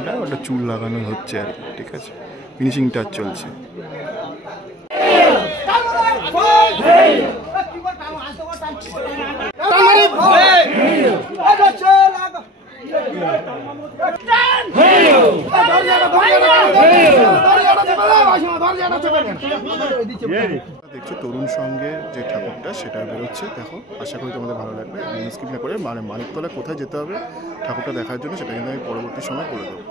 প্রতিমাটা ওটা চুল লাগানো হচ্ছে আর কি, ঠিক আছে, ফিনিশিং টাচ চলছে। দেখছো তরুণ সঙ্গে যে ঠাকুরটা সেটা বেরোচ্ছে, দেখো, আশা করি তোমাদের ভালো লাগবে। স্কিপ না করে মানে মানিকতলা কোথায় যেতে হবে ঠাকুরটা দেখার জন্য সেটা কিন্তু আমি পরবর্তী সময় বলে দেবো।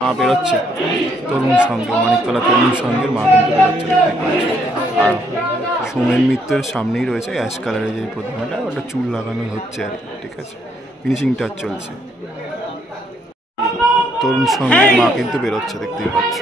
মা বেরোচ্ছে তরুণ সঙ্গে, মানিকতলা তরুণ সঙ্গের মা কিন্তু বেরোচ্ছে, দেখতে পাচ্ছি। আর সোমেন মিত্রের সামনেই রয়েছে অ্যাশ কালারের যে প্রতিমাটা ওটা চুল লাগানো হচ্ছে আর কি, ঠিক আছে, ফিনিশিং টাচ চলছে। তরুণ সঙ্গের মা কিন্তু বেরোচ্ছে, দেখতেই পাচ্ছ।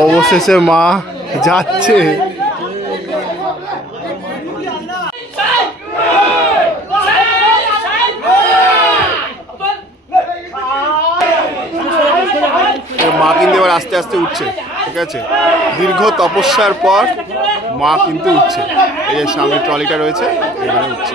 অবশেষে মা যাচ্ছে। মা কিন্তু এবার আস্তে আস্তে উঠছে, ঠিক আছে, দীর্ঘ তপস্যার পর মা কিন্তু উঠছে। এই যে সামনে ট্রলিটা রয়েছে, এবারে উঠছে।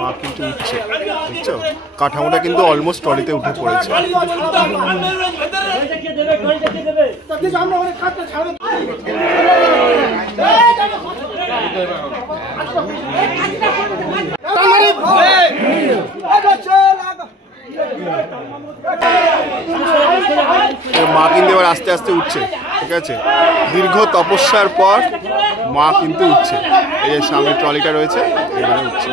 মা কিন্তু উঠছে, বুঝছো, কাঠামোটা কিন্তু অলমোস্ট ট্রলিতে উঠে পড়েছে। মা কিন্তু এবার আস্তে আস্তে উঠছে, ঠিক আছে, দীর্ঘ তপস্যার পর মা কিন্তু উঠছে। এই যে সামনে ট্রলিটা রয়েছে, এবারে উঠছে।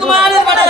Kumare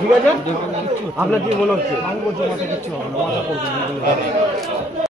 ঠিক আছে আপনার কি মনে হচ্ছে? আমি বলছি মাথা কিচ্ছু হবে না, মাথা করবো।